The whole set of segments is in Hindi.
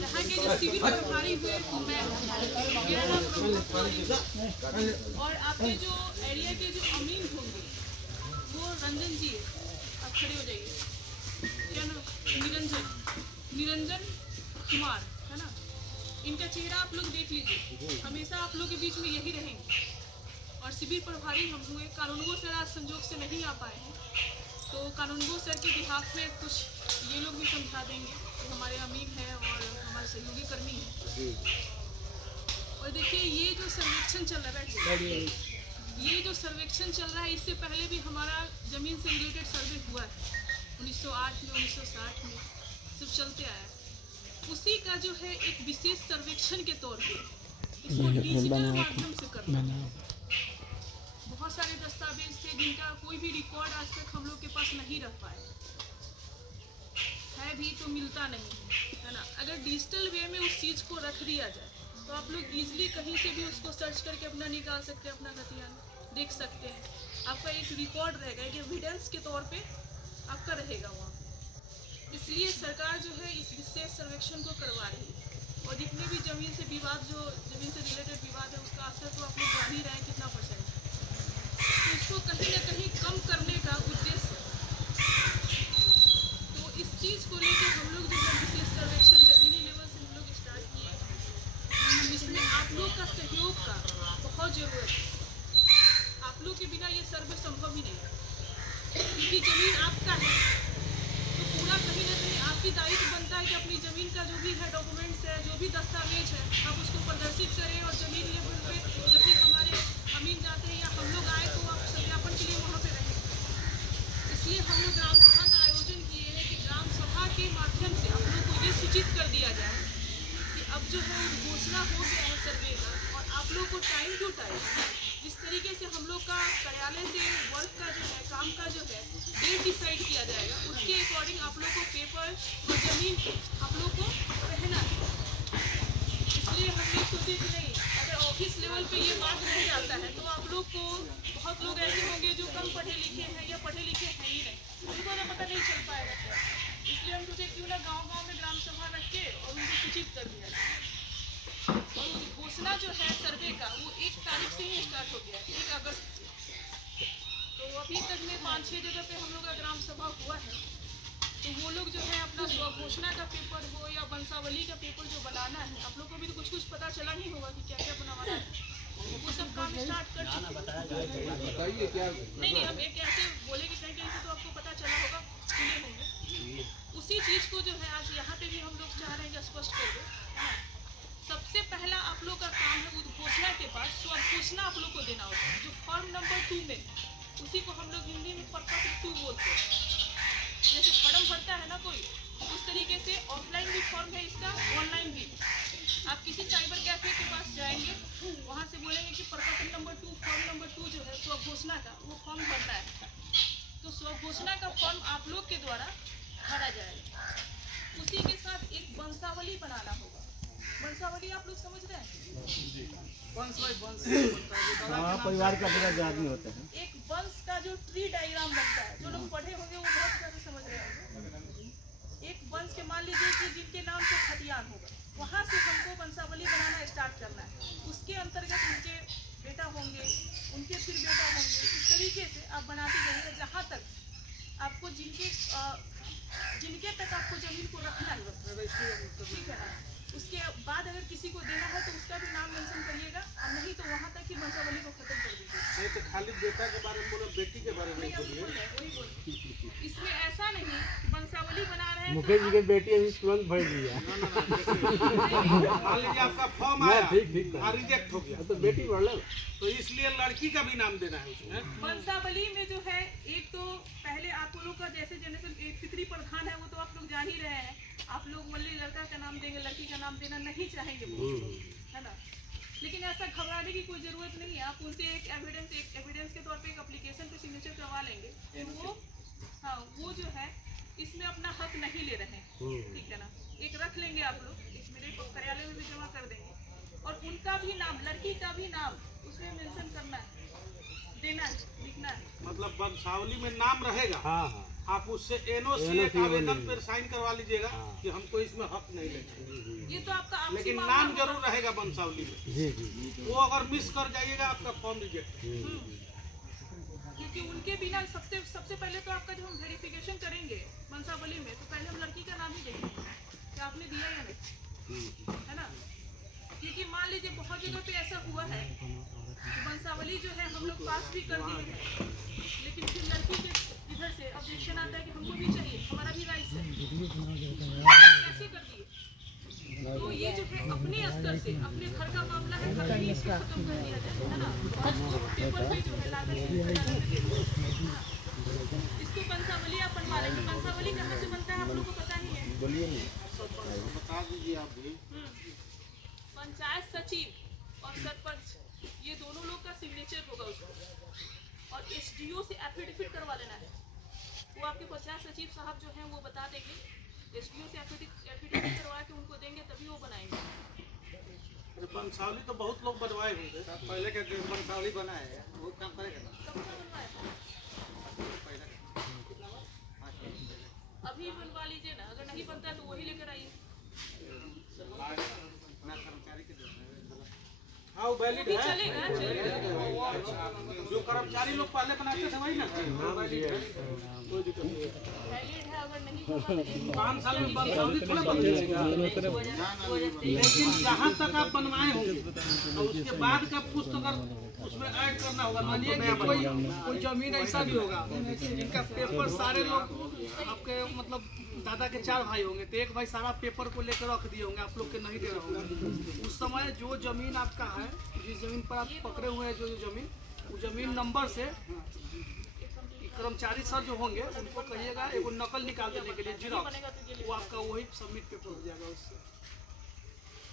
यहाँ के जो शिविर प्रभारी हुए मेरा नाम और आपके जो एरिया के जो अमीन होंगे वो रंजन जी है। आप खड़े हो जाइए। क्या नाम? निरंजन कुमार है ना। इनका चेहरा आप लोग देख लीजिए, हमेशा आप लोग के बीच में यही रहेंगे। और शिविर प्रभारी हम हुए कानूनगो सर आज संजोग से नहीं आ पाए हैं, तो कानूनगो सर के बिहाफ में कुछ ये लोग भी समझा देंगे कि हमारे अमीन हैं और हमारे सहयोगी कर्मी हैं। और देखिए ये जो सर्वेक्षण चल रहा है, ये जो सर्वेक्षण चल रहा है इससे पहले भी हमारा ज़मीन से रिलेटेड सर्वे हुआ है 1908 में 1960 में सब चलते आया है। उसी का जो है एक विशेष सर्वेक्षण के तौर पे इसको डिजिटल माध्यम से करना। बहुत सारे दस्तावेज थे जिनका कोई भी रिकॉर्ड आज तक हम लोग के पास नहीं रख पाए है भी तो मिलता नहीं है ना। अगर डिजिटल वे में उस चीज़ को रख दिया जाए तो आप लोग इजीली कहीं से भी उसको सर्च करके अपना निकाल सकते हैं, अपना खतियान देख सकते हैं। आपका एक रिकॉर्ड रहेगा, एक एविडेंस के तौर पे आपका रहेगा वहाँ। इसलिए सरकार जो है इस विशेष सर्वेक्षण को करवा रही है। और जितने भी ज़मीन से विवाद, जो ज़मीन से रिलेटेड विवाद है उसका असर तो आप लोग जान ही रहे हैं कितना %। तो इसको कहीं ना कहीं कम करने का उद्देश्य, तो इस चीज़ को लेकर हम लोग जो है विशेष सर्वेक्षण ज़मीनी लेवल से हम लोग स्टार्ट किए। इसमें आप लोग का सहयोग का बहुत ज़रूरत है। आप लोग के बिना ये सर्वे संभव ही नहीं है, क्योंकि ज़मीन आपका है तो पूरा कहीं ना कहीं आपकी दायित्व बनता है कि अपनी ज़मीन का जो भी है डॉक्यूमेंट्स है, जो भी दस्तावेज है, आप उसको प्रदर्शित करें। और ज़मीन लेवल पे जब भी हमारे अमीन जाते हैं या हम लोग आए तो आप सत्यापन के लिए वहाँ पे रहें। इसलिए हम लोग ग्राम सभा का आयोजन किए हैं कि ग्राम सभा के माध्यम से आप लोग को ये सूचित कर दिया जाए कि अब जो है घोषणा हो गया है सर्वे का, और आप लोग को टाइम टू टाइम जिस तरीके से हम लोग का कार्यालय से वर्क का जो है, काम का जो है डेट डिसाइड किया जाएगा, उसके अकॉर्डिंग आप लोग को पेपर और ज़मीन आप लोग को रहना है। इसलिए हम लोग सोचे कि नहीं, अगर ऑफिस लेवल पे ये बात रह जाता है तो आप लोग को, बहुत लोग ऐसे होंगे जो कम पढ़े लिखे हैं या पढ़े लिखे हैं ही नहीं, उनको तो पता नहीं चल पाएगा। इसलिए हम सोचे क्यों ना गांव-गांव में ग्राम सभा रख के और उनको सूचित कर दिया जाए। और घोषणा जो है सर्वे का वो 1 तारीख से ही स्टार्ट हो गया, 1 अगस्त से। तो अभी तक में 5-6 जगह पे हम लोग का ग्राम सभा हुआ है। तो वो लोग जो है अपना स्वघोषणा का पेपर हो या वंशावली का पेपर जो बनाना है, आप लोग को भी तो कुछ पता चला ही होगा कि क्या क्या बनवाना है, वो सब काम स्टार्ट कर चुके हैं। नहीं, हम एक ऐसे बोले कि कहीं कहीं से तो आपको पता चला होगा, सुने होंगे। उसी चीज़ को जो है आज यहाँ पे भी हम लोग चाह रहे हैं कि स्पष्ट कर दो। सबसे पहला आप लोग का काम है उद्घोषणा के बाद स्वघोषणा आप लोग को देना होता है, जो फॉर्म नंबर 2 में, उसी को हम लोग हिंदी में प्रपत्र 2 बोलते हैं। जैसे फॉर्म भरता है ना कोई, उस तरीके से ऑफलाइन भी फॉर्म है इसका, ऑनलाइन भी। आप किसी साइबर कैफे के पास जाएंगे, वहाँ से बोलेंगे कि प्रपत्र नंबर 2, फॉर्म नंबर 2 जो है स्वघोषणा का, वो फॉर्म भरना है। तो स्वघोषणा का फॉर्म आप लोग के द्वारा भरा जाएगा। उसी के साथ एक वंशावली बनाना होगा। वंशावली आप लोग समझ रहे हैं? हाँ, परिवार का पूरा आदमी होता है। एक वंश का जो ट्री डायग्राम बनता है, जो लोग पढ़े होंगे वो बहुत अच्छे से समझ रहे होंगे। एक वंश के मान लीजिए कि जिनके नाम से खतियान होगा, वहाँ से हमको वंशावली बनाना स्टार्ट करना है। उसके अंतर्गत उनके बेटा होंगे, उनके फिर बेटा होंगे, इस तरीके से आप बनाते जाइएगा जहाँ तक आपको जिनके तक आपको ज़मीन को रखना है, ठीक है ना। उसके बाद अगर किसी को देना है तो उसका भी नाम मेंशन करिएगा, और नहीं तो वहाँ तक ही वंशावली को खत्म कर दीजिए। नहीं तो खाली बेटा के बारे में बोलो, बेटी के बारे में बोलिए। इसमें ऐसा नहीं वंशावली बना रहे हैं मुकेश जी की बेटी अभी तुरंत भर दिया। मान लीजिए आपका फॉर्म आया, रिजेक्ट हो गया तो बेटी बढ़ लो, तो इसलिए लड़की का भी नाम देना है उसमें। वंशावली में जो है, एक तो पहले आप लोग का जैसे जनरेशन एक पितृ प्रधान है, वो तो आप लोग जान ही रहे हैं। आप लोग मल्ली लड़का का नाम देंगे, लड़की का नाम देना नहीं चाहेंगे, है ना। लेकिन ऐसा घबराने की कोई ज़रूरत नहीं है। आप उनसे एक एविडेंस के तौर पे एक एप्लीकेशन पे सिग्नेचर करवा लेंगे, वो हाँ वो जो है इसमें अपना हक नहीं ले रहे हैं, ठीक है ना। एक रख लेंगे आप लोग, एक मेरे कार्यालय में भी जमा कर देंगे। और उनका भी नाम, लड़की का भी नाम उसमें मेंशन करना है। देना है, लिखना है। मतलब वंशावली में नाम रहेगा, हाँ हाँ आप उससे एनओसी एक आवेदन पर साइन करवा लीजिएगा कि हमको इसमें हक नहीं लेते, ये तो आपका आपसी लेकिन मामला नाम होगा। जरूर रहेगा वंशावली में। जी जी वो अगर मिस कर जाइएगा आपका फॉर्म रिजेक्ट। क्योंकि उनके बिना सबसे पहले तो आपका जब हम वेरिफिकेशन करेंगे वंशावली में, तो पहले हम लड़की का नाम ही देखेंगे कि आपने दिया या नहीं, है ना। क्योंकि मान लीजिए बहुत जगह पे ऐसा हुआ है कि वंशावली जो है हम लोग पास भी कर दिए हैं, लेकिन फिर लड़की के इधर से ऑब्जेक्शन आता है कि हमको भी चाहिए, हमारा भी राइट है, कैसे कर दिए। तो ये जो है अपने स्तर से, अपने घर का मामला है, घर में ही इसको खत्म कर दिया जाए, है ना। पेपर पे जो है लागत इसको वंशावली आप बनवा लेंगे। वंशावली कहाँ से बनता है आप लोग को पता ही है। बता दीजिए आप भी। पंचायत सचिव और सरपंच ये दोनों लोग का सिग्नेचर होगा उसको, और एसडीओ से एफिडेविट करवा लेना है। वो आपके पंचायत सचिव साहब जो हैं वो बता देंगे, एसडीओ से एफिडेविट करवा के उनको देंगे तभी वो बनाएंगे। वंशावली तो बहुत लोग बनवाए होंगे, पहले के वंशावली बना है वो काम करेगा ना। कब का बनवाया था? अभी बनवा लीजिए ना, अगर नहीं बनता है तो वही लेकर आइए। हाँ वो वो वैलिड भी है। चलेगा, चलेगा। जो कर्मचारी लोग पहले बनाते थे वही ना, कोई दिक्कत नहीं है। वैलिड है, अगर नहीं होगा तो एक 5 साल में वंशावली थोड़ा बन जाएगा, लेकिन जहाँ तक आप बनवाए होंगे और उसके बाद का पुस्त अगर उसमें ऐड करना होगा, मानिए कि कोई जमीन ऐसा भी होगा जिनका पेपर सारे लोग आपके मतलब दादा के 4 भाई होंगे, तो एक भाई सारा पेपर को लेकर रख दिए होंगे, आप लोग के नहीं दे रहा होगा। उस समय जो जमीन आपका है, जिस जमीन पर आप पकड़े हुए हैं, जो जमीन, वो जमीन नंबर से कर्मचारी सर जो होंगे उनको कहिएगा एगो नकल निकाल देने के लिए, जीरोक्स, वो आपका वही सबमिट पेपर हो जाएगा उससे।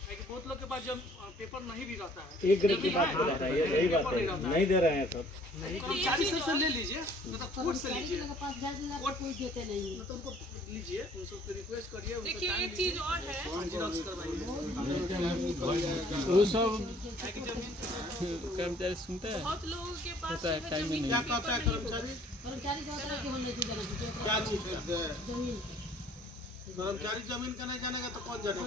बहुत लोग के पास जब पेपर नहीं भी रहता है, एक ग्रेड की बात हो रहा है, ये सही बात है, नहीं दे रहे हैं सब। कर्मचारी सर से ले लीजिए, मतलब कोर्ट से लीजिए, मतलब उनको लीजिए, उनसे रिक्वेस्ट करिए, उनको देखिए एक चीज और है, जीरोक्स करवाइए। वो सब कर्मचारी सुनते हैं, बहुत लोगों के पास होता है, जो है टाइम में जमीन नहीं। क्या कहता है कर्मचारी, क्या चीज है? कर्मचारी जमीन का नहीं जानेगा तो कौन जानेगा?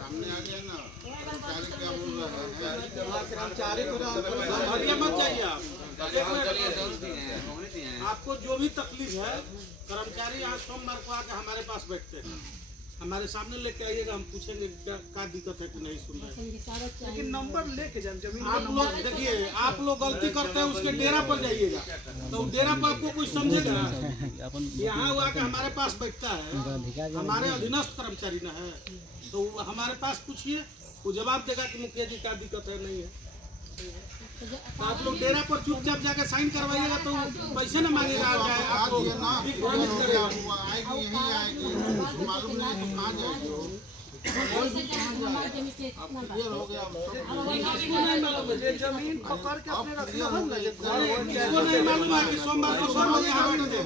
सामने आ गया ना, कर्मचारी भरिया मत जाइए आप। आपको जो भी तकलीफ है, कर्मचारी आज सोमवार को आके हमारे पास बैठते हैं, हमारे सामने लेके आइएगा, हम पूछेंगे क्या दिक्कत है कि नहीं सुन रहे हैं। लेकिन नंबर लेके जाए जमीन। आप लोग देखिए, आप लोग गलती करते हैं, उसके डेरा पर जाइएगा तो डेरा पर आपको कुछ समझेगा। यहाँ वो आके हमारे पास बैठता है, हमारे अधीनस्थ कर्मचारी ना है, तो हमारे पास पूछिए, वो जवाब देगा कि मुखिया जी क्या दिक्कत है नहीं है। तो आप लोग डेरा पर चुपचाप जाके साइन करवाइएगा तो पैसे न मांगेगा। आपको जमीन पकड़ के अपने रखना है ना, इसको नहीं मालूम है कि सोमवार को सब लोग यहाँ बैठते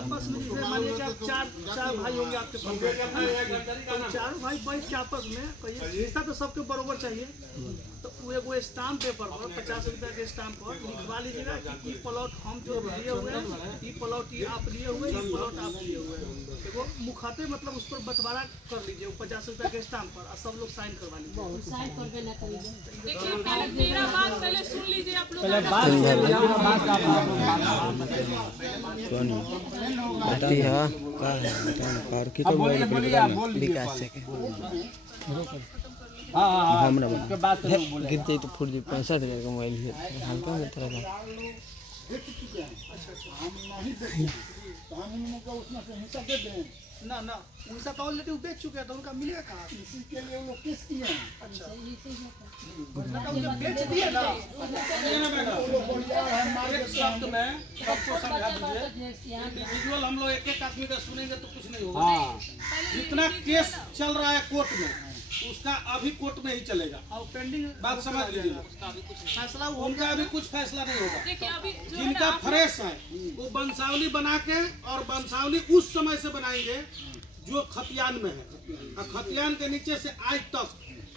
आपस में जैसे मानिए कि आप चार भाई होंगे आपके पास, चार भाई बैठ के आपस में कहिए, हिस्सा तो सबके बरोबर चाहिए, तो वो एगो स्टाम्प पेपर पर 50 रुपया के स्टाम्प पर लिखवा लीजिएगा कि ई प्लॉट हम जो लिए हुए हैं, ई प्लॉट ये आप लिए हुए, ई प्लॉट आप लिए हुए हैं, देखो मुखाते मतलब उस पर बंटवारा कर लीजिए 50 रुपया के स्टाम्प पर, और सब लोग साइन करवा लीजिए। देखिए पहले मेरा बात पहले सुन लीजिए आप लोग। आती है का और की तो विकास से के हमरा गिर जाए तो फुट जाए। 65,000 का मोबाइल है, हल्का में तरह का ना ना उनका तो ऑलरेडी बेच चुके हैं, तो उनका मिलेगा कहाँ? इसी के लिए वो लोग किस किए हैं। अच्छा ना तो उनके बेच दिए ना। एक शब्द में सबको समझा दीजिए। इंडिविजुअल हम लोग एक एक आदमी का सुनेंगे तो कुछ नहीं होगा। जितना केस चल रहा है कोर्ट में, उसका अभी कोर्ट में ही चलेगा। और पेंडिंग बात समझ लीजिए, फैसला वो उनका अभी कुछ फैसला नहीं होगा। देखिए अभी जो है जिनका ना, फ्रेश है वो वंशावली बना के, और वंशावली उस समय से बनाएंगे जो खतियान में है, और खतियान के नीचे से आज तक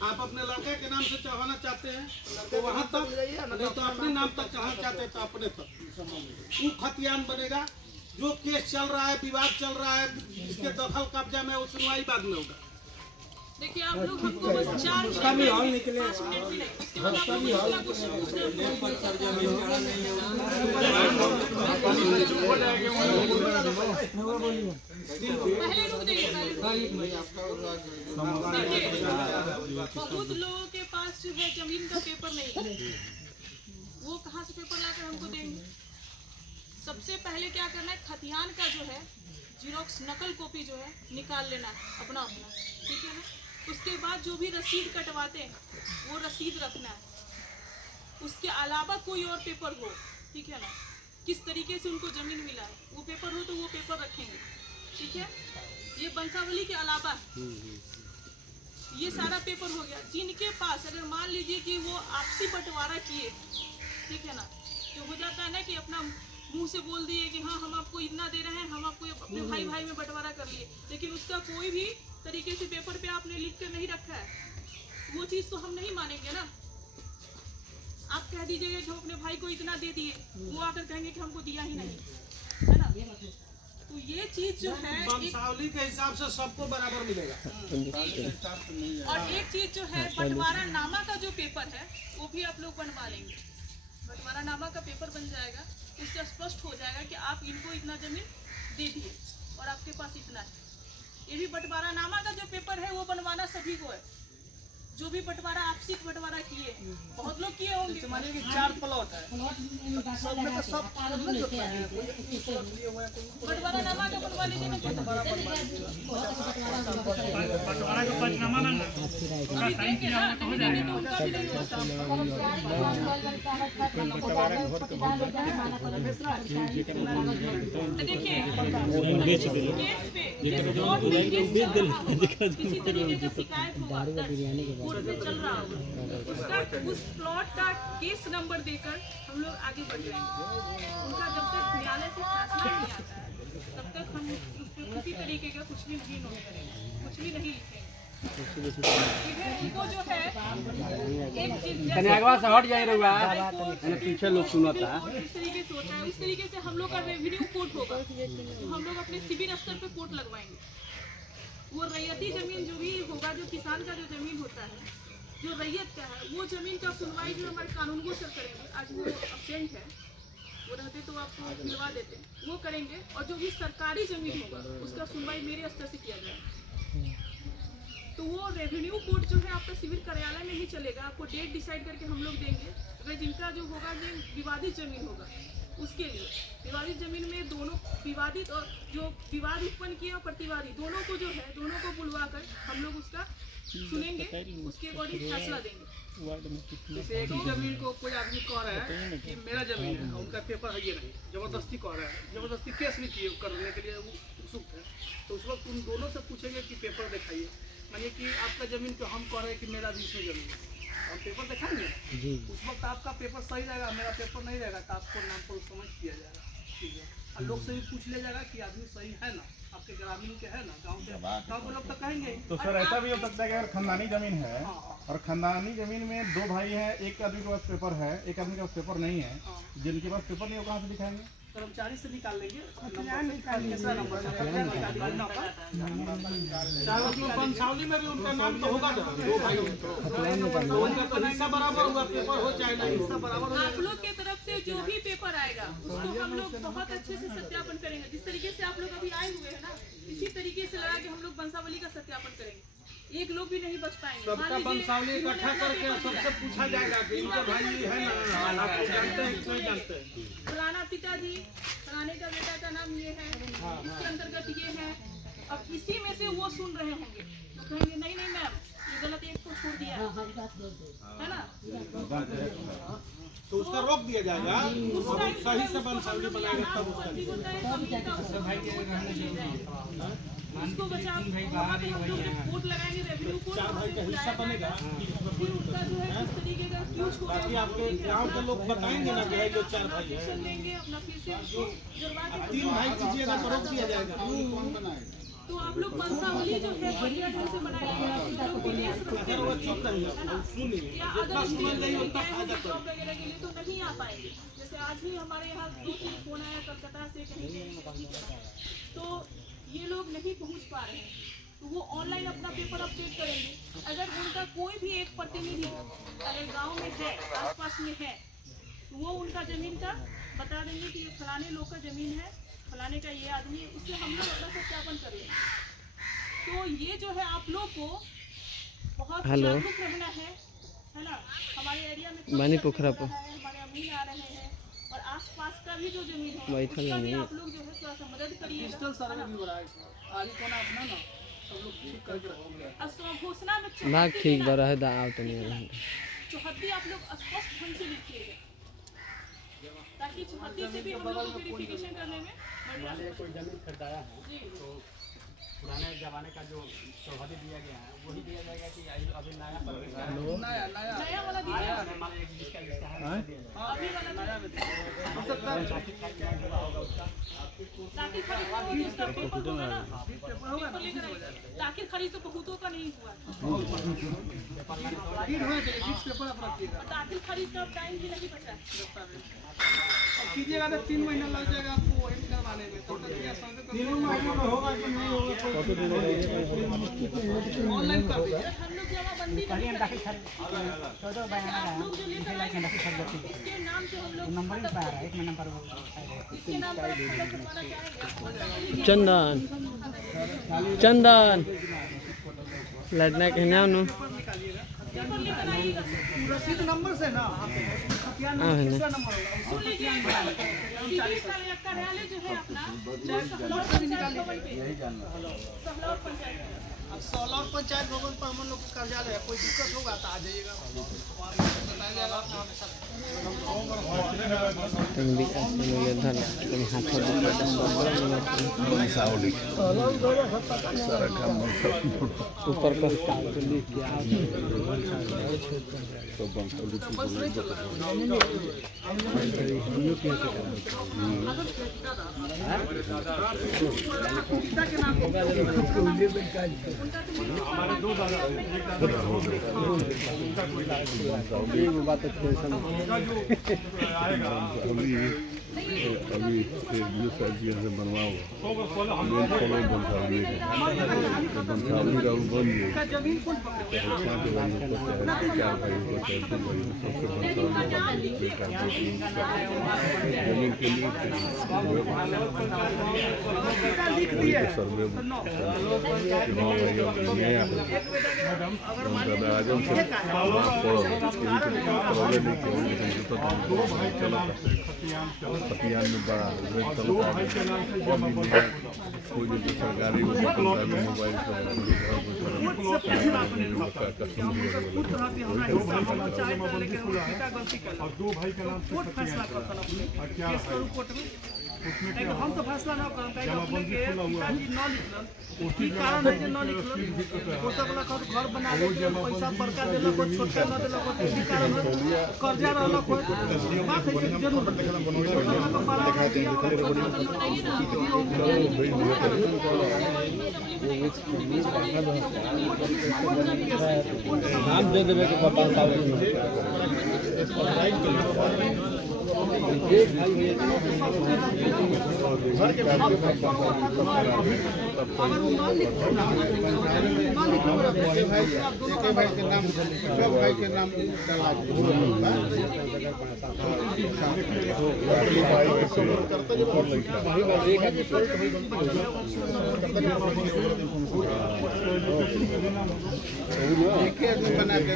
आप अपने लड़के के नाम से चढ़ाना चाहते हैं तो वहाँ तक, नहीं तो अपने नाम तक चढ़ाना चाहते हैं तो अपने तक वो खतियान बनेगा। जो केस चल रहा है, विवाद चल रहा है, इसके दखल कब्जा में वो सुनवाई बाद में होगा। देखिए आप लोग हमको बस 4 मिनट 5 मिनट भी नहीं, उसके बाद आप लोग अगला क्वेश्चन पहले रुक जाइए, बहुत लोगों के पास जो है जमीन का पेपर नहीं है, वो कहाँ से पेपर लाकर हमको देंगे। सबसे पहले क्या करना है, खतियान का जो है जीरोक्स नकल कॉपी जो है निकाल लेना है अपना, ठीक है ना। उसके बाद जो भी रसीद कटवाते हैं वो रसीद रखना है। उसके अलावा कोई और पेपर हो, ठीक है ना, किस तरीके से उनको जमीन मिला है वो पेपर हो तो वो पेपर रखेंगे, ठीक है। ये वंशावली के अलावा ये सारा पेपर हो गया। जिनके पास अगर मान लीजिए कि वो आपसी बंटवारा किए, ठीक है ना, जो हो जाता है ना कि अपना मुंह से बोल दिए कि हाँ हम आपको इतना दे रहे हैं, हम आपको अपने भाई भाई में बंटवारा कर लिए, लेकिन उसका कोई भी तरीके से पेपर पे आपने लिख कर नहीं रखा है, वो चीज़ तो हम नहीं मानेंगे ना। आप कह दीजिएगा कि हम अपने भाई को इतना दे दिए, वो आकर कहेंगे कि हमको दिया ही नहीं, है ना। तो ये चीज जो है वंशावली के हिसाब से सबको बराबर मिलेगा। और एक चीज जो है बंटवारा नामा का जो पेपर है वो भी आप लोग बनवा लेंगे। बंटवारा नामा का पेपर बन जाएगा, उससे स्पष्ट हो जाएगा कि आप इनको इतना जमीन दे दिए और आपके पास इतना है। ये भी बंटवारा नामा का जो पेपर है वो बनवाना सभी को है, जो भी बंटवारा आपसी बंटवारा किए, बहुत लोग किए होंगे। मानिए कि 4 प्लॉट है, सब में तो सब बंटवारा नामा का बनवा लीजिए ना, अभी देंगे ना, नहीं देंगे तो उनका भी नहीं होता। देखिए केस पे किसी तरीके का शिकायत हुआ कोर्ट में चल रहा होगा, उसका उस प्लॉट का केस नंबर देकर हम लोग आगे बढ़ जाएंगे। उनका जब तक न्यायालय से फैसला नहीं आता है तब तक हम उस पर किसी तरीके का कुछ भी नहीं नोट करेंगे, कुछ भी नहीं लिखेंगे। उनको जो है एक चीज से हट जाए रहुआ, पीछे लोग सुना था, इस तरीके से होता है, उस तरीके से हम लोग का रेवेन्यू कोर्ट होगा, तो हम लोग अपने सिविल स्तर पे कोर्ट लगवाएंगे। वो रैयती जमीन जो भी होगा, जो किसान का जो जमीन होता है, जो रैयत का है, वो जमीन का सुनवाई जो हमारे कानूनगो सर करेंगे। आज वो अब्सेंट है, वो रहते तो आपको मिलवा देते, वो करेंगे। और जो भी सरकारी जमीन होगा उसका सुनवाई मेरे स्तर से किया जाएगा। तो वो रेवेन्यू कोर्ट जो है आपका सिविल कार्यालय में ही चलेगा, आपको डेट डिसाइड करके हम लोग देंगे। अगर जिनका जो होगा ये विवादित जमीन होगा उसके लिए, विवादित जमीन में दोनों विवादित और जो विवाद उत्पन्न किया प्रतिवादी दोनों को जो है, दोनों को बुलवा कर हम लोग उसका सुनेंगे, उसके अकॉर्डिंग फैसला देंगे। जैसे एक ही जमीन को कोई आदमी कह रहा है कि मेरा जमीन है, उनका पेपर है ये नहीं, जबरदस्ती कह रहा है, जबरदस्ती केस भी किए करने के लिए वो उत्सुक है, तो उस वक्त उन दोनों से पूछेंगे कि पेपर दिखाइए। मानिए कि आपका जमीन को हम कह रहे हैं कि मेरा भी इसमें जमीन है, हम पेपर दिखाएंगे, उस वक्त आपका पेपर सही रहेगा, मेरा पेपर नहीं रहेगा, तो आपको नाम पर समझ किया जाएगा, ठीक है। और लोग से भी पूछ लिया जाएगा कि आदमी सही है ना, आपके ग्रामीण के है ना, गाँव के, गाँव के लोग तो कहेंगे। तो सर ऐसा भी हो सकता है कि अगर खानदानी जमीन है और खानदानी जमीन में 2 भाई हैं, एक आदमी के पास पेपर है, एक आदमी के पास पेपर नहीं है, जिनके पास पेपर नहीं हो कहाँ से दिखाएंगे? कर्मचारी से निकाल लेंगे, चाहे उसमें वंशावली में भी उनका नाम तो होगा ना, 2 भाइयों में तो उनका तो हिस्सा बराबर हुआ, पेपर हो चाहे नहीं हो, बराबर। आप लोग के तरफ से जो भी पेपर आएगा उसको हम लोग बहुत अच्छे से सत्यापन करेंगे। जिस तरीके से आप लोग अभी आए हुए हैं ना, इसी तरीके से लगा के हम लोग वंशावली का सत्यापन करेंगे, एक लोग भी नहीं बच पाएंगे। सबका वंशावली इकट्ठा करके सबसे पूछा जाएगा कि इनका भाई है ना, आप जानते हैं कि नहीं जानते हैं, फलाना पिताजी, फलाने का बेटा का नाम ये है, इसके अंतर्गत ये है। अब इसी में से वो सुन रहे होंगे तो कहेंगे नहीं नहीं मैम ये गलत, एक तो छोड़ दिया है ना, तो उसका रोक दिया जाएगा। उस टाइम सही से बंसावली बनाएगा तब उसका उसको बचा वहाँ पे हम लोग जब कोर्ट लगाएंगे रेवेन्यू को, 4 भाई का हिस्सा बनेगा। फिर उनका जो है किस तरीके का यूज हो ताकि आपके गांव के लोग बताएंगे ना कि ये 4 भाई है। एक्शन लेंगे अपना, फिर से उसको जुर्मा के 3 भाई कीजिएगा तो रोक दिया जाएगा। तो आप लोग वंशावली जो है बढ़िया ढंग से बनाइएगा, आप लोग को देश रखते अगर वो चल रही है तो सुनिए, या जितना अगर सुन रही है उतना गए फायदा जॉब वगैरह के लिए तो नहीं आ पाएंगे। जैसे आज ही हमारे यहाँ 2-3 फोन आया कलकत्ता से कहीं से, तो ये लोग नहीं पहुँच पा रहे हैं, तो वो ऑनलाइन अपना पेपर अपडेट करेंगे। अगर उनका कोई भी एक प्रतिनिधि अगर गाँव में है, आसपास में है, तो वो उनका जमीन का बता देंगे कि ये फलाने लोग का जमीन है, फलाने का ये आदमी है, उससे हम लोग अपना सत्यापन कर लेंगे। तो ये जो है आप लोग को बहुत जागरूक रहना है ना। हमारे एरिया में बानी पोखरा पर हमारे अमीन आ रहे हैं, और आसपास का भी जो जमीन है उसका भी आप लोग जो है थोड़ा सा मदद करिएगा। डिजिटल सर्वे भी हो रहा है इसमें। आगे कोना अपना ना सब लोग ठीक करके रखेंगे। और घोषणा में भाग ठीक बड़ा है दाव तो नहीं है। चौहद्दी आप लोग स्पष्ट ढंग से लिखिएगा, ताकि चौहद्दी से भी हम लोग को वेरिफिकेशन करने में बढ़िया। कोई जमीन खरीदाया है जी तो पुराने जमाने का जो चौहद्दी दिया गया है वही दिया जाएगा कि अभी नया नया वाला दीजिए, अभी वाला नया ताकि खरीद उसका पेपर होगा ना, पेपर लेकर आइए। ताकि खरीद तो बहुतों का नहीं हुआ, रीड होना चाहिए, फिक्स पेपर आप रखिएगा। और ताकि खरीद का टाइम भी नहीं बचा। अब कीजिएगा तो 3 महीना लग जाएगा आपको वही करवाने में, तब तक क्या सर्वे 3 महीने में होगा कि नहीं होगा ऑनलाइन कर दीजिए। हम लोग जमाबंदी नहीं करेंगे, आप लोग जो लेकर आएंगे इसके नाम से हम लोग नंबर ही पा रहा है, 1 नंबर इसके नाम पर खाता खुलवाना चाहेंगे। चंदन चंदन लड़ना के नाम नो पेपर लेकर आइएगा। रसीद नंबर से ना खतिया नंबर दूसरा नंबर होगा। सुन लीजिए, सीधी कार्यालय जो है अपना सहलौर पंचायत भवन पे, सहलौर पंचायत अब सहलौर पंचायत भवन पर हम लोग का कार्यालय है, कोई दिक्कत होगा तो आ जाइएगा, बताया जाएगा आपको हमेशा। तुम भी ये धन तुम हाथों ऊपर पर काल लिख के जमीन कौन जमीन के लिए लिख दिए आजम खतियान में बड़ा कोई जो सरकारी मोबाइल हम तो फैसला ना करम पिताजी न लिखलन की कारण है जे न लिखलन हो सकला घर बनावे के पैसा बड़का देलक को छोटा न देलक को की कारण है कर्जा रहलक हो बात है कि जरूर नाम दे देवे के पता भाई के नाम बना के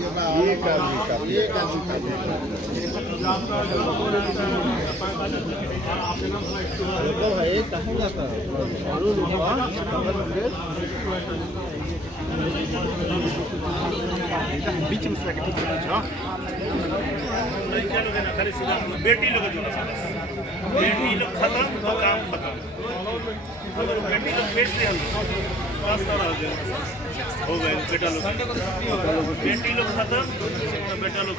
जमा एक आदमी का बीच में से ठीक है बेटी लोग जो बेटी लोग खत्म तो काम खत्म अगर बेटी लोग बेच दे हो गए बेटा लोग बेटी लोग खत्म तो बेटा लोग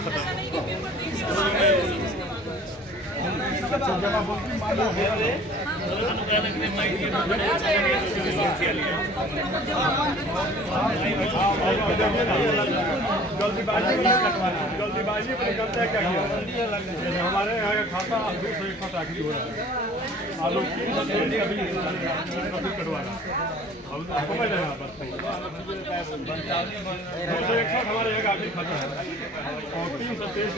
जल्दीबाजी में निकलता है क्या किया हमारे यहाँ का खाता 261 एक्टिव हो रहा है आलू अभी कटवा रहा आपको पता है बस 261 हमारे यहाँ का आखिरी खाता है और 323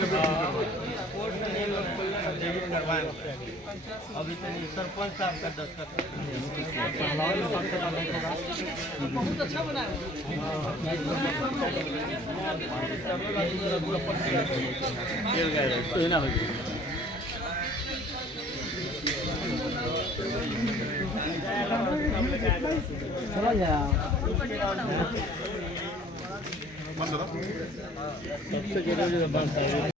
अभी तो सरपंच साहब का दस्तखत बहुत अच्छा बना है। सबसे जरूरी